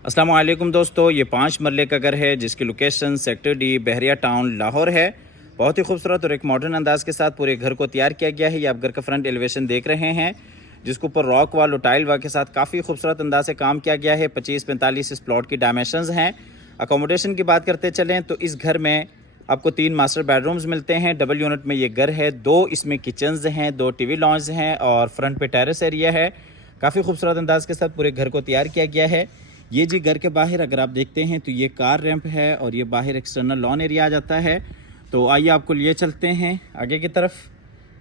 अस्सलाम वालेकुम दोस्तों, ये 5 मरले का घर है जिसकी लोकेशन सेक्टर डी बहरिया टाउन लाहौर है। बहुत ही खूबसूरत और एक मॉडर्न अंदाज के साथ पूरे घर को तैयार किया गया है। ये आप घर का फ्रंट एलिवेशन देख रहे हैं जिसके ऊपर रॉक वाल और टाइल वर्क के साथ काफ़ी खूबसूरत अंदाज से काम किया गया है। 25-45 इस प्लॉट की डायमेंशंस हैं। अकोमोडेशन की बात करते चलें तो इस घर में आपको 3 मास्टर बेडरूम्स मिलते हैं। डबल यूनिट में ये घर है। 2 इसमें किचन्स हैं, 2 टीवी लॉन्ज हैं और फ्रंट पे टेरेस एरिया है। काफ़ी खूबसूरत अंदाज के साथ पूरे घर को तैयार किया गया है। ये जी घर के बाहर अगर आप देखते हैं तो ये कार रैंप है और ये बाहर एक्सटर्नल लॉन एरिया आ जाता है। तो आइए आपको लिए चलते हैं आगे की तरफ।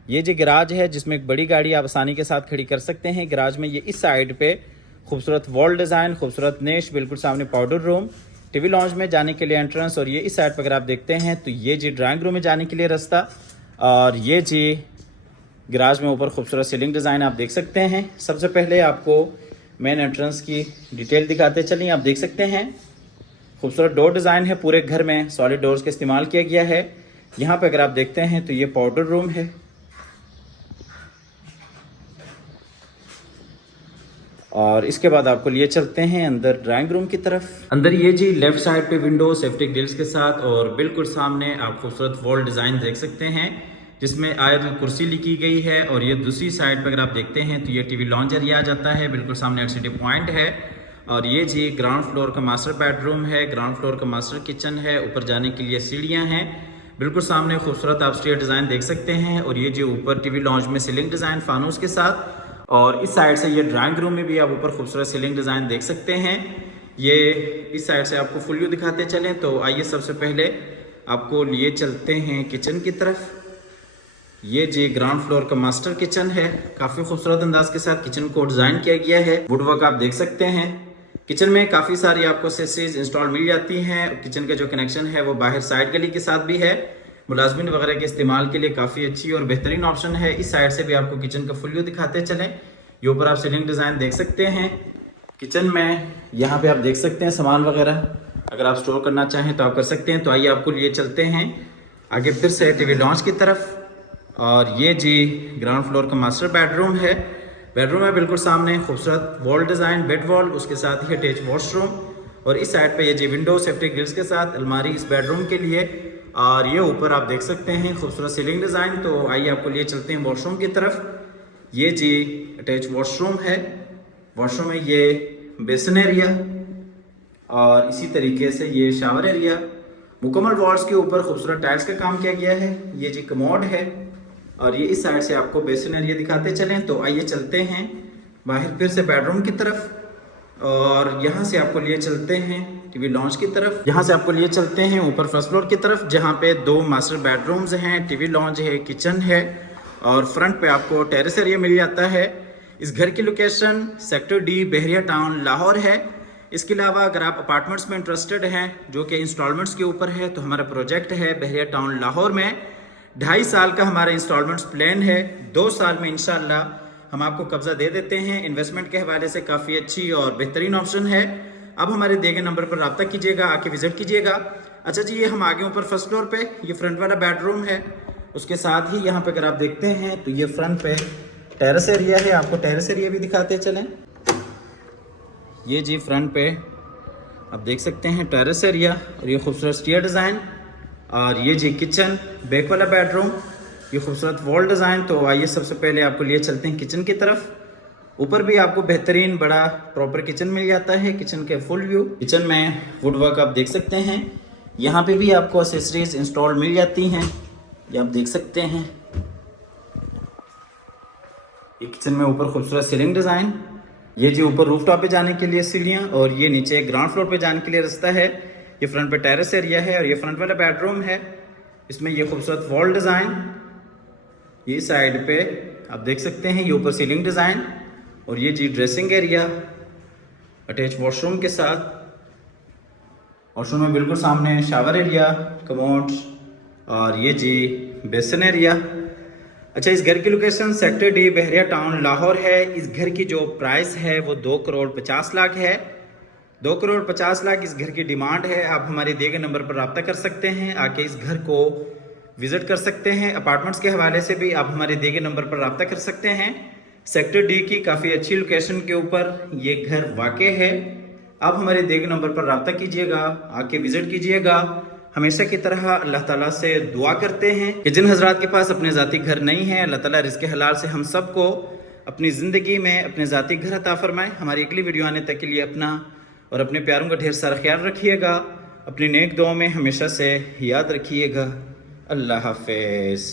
ये जी गराज है जिसमें एक बड़ी गाड़ी आप आसानी के साथ खड़ी कर सकते हैं। गराज में ये इस साइड पे खूबसूरत वॉल डिज़ाइन, खूबसूरत नेश, बिल्कुल सामने पाउडर रूम, टीवी लॉन्ज में जाने के लिए एंट्रेंस। और ये इस साइड पर अगर आप देखते हैं तो ये जी ड्राइंग रूम में जाने के लिए रास्ता। और ये जी गराज में ऊपर खूबसूरत सीलिंग डिज़ाइन आप देख सकते हैं। सबसे पहले आपको मेन एंट्रेंस की डिटेल दिखाते चलिए। आप देख सकते हैं खूबसूरत डोर डिज़ाइन है। पूरे घर में सॉलिड डोर्स का इस्तेमाल किया गया है। यहाँ पे अगर आप देखते हैं तो ये पाउडर रूम है। और इसके बाद आपको लिए चलते हैं अंदर ड्राइंग रूम की तरफ। अंदर ये जी लेफ्ट साइड पे विंडो सेफ्टी ग्रिल्स के साथ और बिल्कुल सामने आप खूबसूरत वॉल डिज़ाइन देख सकते हैं जिसमें आयतल कुर्सी लिखी गई है। और ये दूसरी साइड पर अगर आप देखते हैं तो ये टीवी लॉन्च एरिया आ जाता है। बिल्कुल सामने एलसीडी पॉइंट है। और ये जी ग्राउंड फ्लोर का मास्टर बेडरूम है, ग्राउंड फ्लोर का मास्टर किचन है। ऊपर जाने के लिए सीढ़ियाँ हैं। बिल्कुल सामने खूबसूरत आप स्टेयर डिज़ाइन देख सकते हैं। और ये जो ऊपर टीवी लॉन्च में सीलिंग डिज़ाइन फानूस के साथ। और इस साइड से ये ड्राइंग रूम में भी आप ऊपर खूबसूरत सीलिंग डिज़ाइन देख सकते हैं। ये इस साइड से आपको फुल व्यू दिखाते चलें तो आइए सबसे पहले आपको लिए चलते हैं किचन की तरफ। ये जी ग्राउंड फ्लोर का मास्टर किचन है। काफ़ी खूबसूरत अंदाज के साथ किचन को डिज़ाइन किया गया है। वुड वर्क आप देख सकते हैं। किचन में काफ़ी सारी आपको एक्सेसरीज इंस्टॉल मिल जाती हैं। किचन का जो कनेक्शन है वो बाहर साइड गली के साथ भी है। मुलाजमिन वगैरह के इस्तेमाल के लिए काफ़ी अच्छी और बेहतरीन ऑप्शन है। इस साइड से भी आपको किचन का फुल व्यू दिखाते चलें। ये ऊपर आप सीलिंग डिज़ाइन देख सकते हैं। किचन में यहाँ पे आप देख सकते हैं सामान वगैरह अगर आप स्टोर करना चाहें तो आप कर सकते हैं। तो आइए आपको लिए चलते हैं आगे फिर से टीवी लॉन्च की तरफ। और ये जी ग्राउंड फ्लोर का मास्टर बेडरूम है। बेडरूम है बिल्कुल सामने खूबसूरत वॉल डिज़ाइन, बेड वॉल, उसके साथ ही अटैच वॉशरूम। और इस साइड पे ये जी विंडो सेफ्टी ग्रिल्स के साथ अलमारी इस बेडरूम के लिए। और ये ऊपर आप देख सकते हैं खूबसूरत सीलिंग डिज़ाइन। तो आइए आपको लिए चलते हैं वॉशरूम की तरफ। ये जी अटैच वॉशरूम है। वॉशरूम में ये बेसिन एरिया और इसी तरीके से ये शावर एरिया। मुकम्मल वॉल्स के ऊपर खूबसूरत टाइल्स का काम किया गया है। ये जी कमोड है। और ये इस साइड से आपको बेसिन एरिया दिखाते चलें तो आइए चलते हैं बाहर फिर से बेडरूम की तरफ। और यहाँ से आपको लिए चलते हैं टीवी लॉन्च की तरफ। यहाँ से आपको लिए चलते हैं ऊपर फर्स्ट फ्लोर की तरफ जहाँ पे 2 मास्टर बेडरूम्स हैं, टीवी लॉन्च है, किचन है और फ्रंट पे आपको टेरेस एरिया मिल जाता है। इस घर की लोकेशन सेक्टर डी बहरिया टाउन लाहौर है। इसके अलावा अगर आप अपार्टमेंट्स में इंटरेस्टेड हैं जो कि इंस्टॉलमेंट्स के ऊपर है तो हमारा प्रोजेक्ट है बहरिया टाउन लाहौर में 2.5 साल का हमारा इंस्टॉलमेंट्स प्लान है। 2 साल में इंशाल्लाह हम आपको कब्जा दे देते हैं। इन्वेस्टमेंट के हवाले से काफ़ी अच्छी और बेहतरीन ऑप्शन है। अब हमारे दिए गए नंबर पर रब्ता कीजिएगा, आके विजिट कीजिएगा। अच्छा जी, ये हम आगे ऊपर फर्स्ट फ्लोर पे ये फ्रंट वाला बेडरूम है। उसके साथ ही यहाँ पे अगर आप देखते हैं तो ये फ्रंट पे टेरेस एरिया है। आपको टेरेस एरिया भी दिखाते चलें। ये जी फ्रंट पे आप देख सकते हैं टेरेस एरिया और ये खूबसूरत स्टेयर डिज़ाइन। और ये जी किचन बैक वाला बेडरूम, ये खूबसूरत वॉल डिज़ाइन। तो आइए सबसे पहले आपको लिए चलते हैं किचन की तरफ। ऊपर भी आपको बेहतरीन बड़ा प्रॉपर किचन मिल जाता है। किचन के फुल व्यू। किचन में वुड वर्क आप देख सकते हैं। यहाँ पे भी आपको एक्सेसरीज इंस्टॉल मिल जाती हैं। ये आप देख सकते हैं। ये किचन में ऊपर खूबसूरत सीलिंग डिज़ाइन। ये जी ऊपर रूफटॉप पे जाने के लिए सीढ़ियाँ और ये नीचे ग्राउंड फ्लोर पे जाने के लिए रास्ता है। ये फ्रंट पे टेरेस एरिया है और ये फ्रंट वाला बेडरूम है। इसमें ये खूबसूरत वॉल डिज़ाइन। ये साइड पे आप देख सकते हैं ये ऊपर सीलिंग डिज़ाइन। और ये जी ड्रेसिंग एरिया अटैच वॉशरूम के साथ। वॉशरूम में बिल्कुल सामने शावर एरिया, कमोड और ये जी बेसिन एरिया। अच्छा, इस घर की लोकेशन सेक्टर डी बहरिया टाउन लाहौर है। इस घर की जो प्राइस है वो 2,50,00,000 है। 2,50,00,000 इस घर की डिमांड है। आप हमारे दिए गए नंबर पर रब्ता कर सकते हैं, आके इस घर को विजिट कर सकते हैं। अपार्टमेंट्स के हवाले से भी आप हमारे दिए गए नंबर पर रब्ता कर सकते हैं। सेक्टर डी की काफ़ी अच्छी लोकेशन के ऊपर ये घर वाक़ है। आप हमारे दिए गए नंबर पर रब्ता कीजिएगा, आके विजिट कीजिएगा। हमेशा की तरह अल्लाह ताला से दुआ करते हैं कि जिन हजरात के पास अपने ज़ाती घर नहीं है, अल्लाह ताला रिज़्क़ हलाल से हम सबको अपनी ज़िंदगी में अपने ज़ाती घर अता फरमाएं। हमारी अगली वीडियो आने तक के लिए अपना और अपने प्यारों का ढेर सारा ख्याल रखिएगा। अपनी नेक दुआ में हमेशा से याद रखिएगा। अल्लाह हाफ़िज़।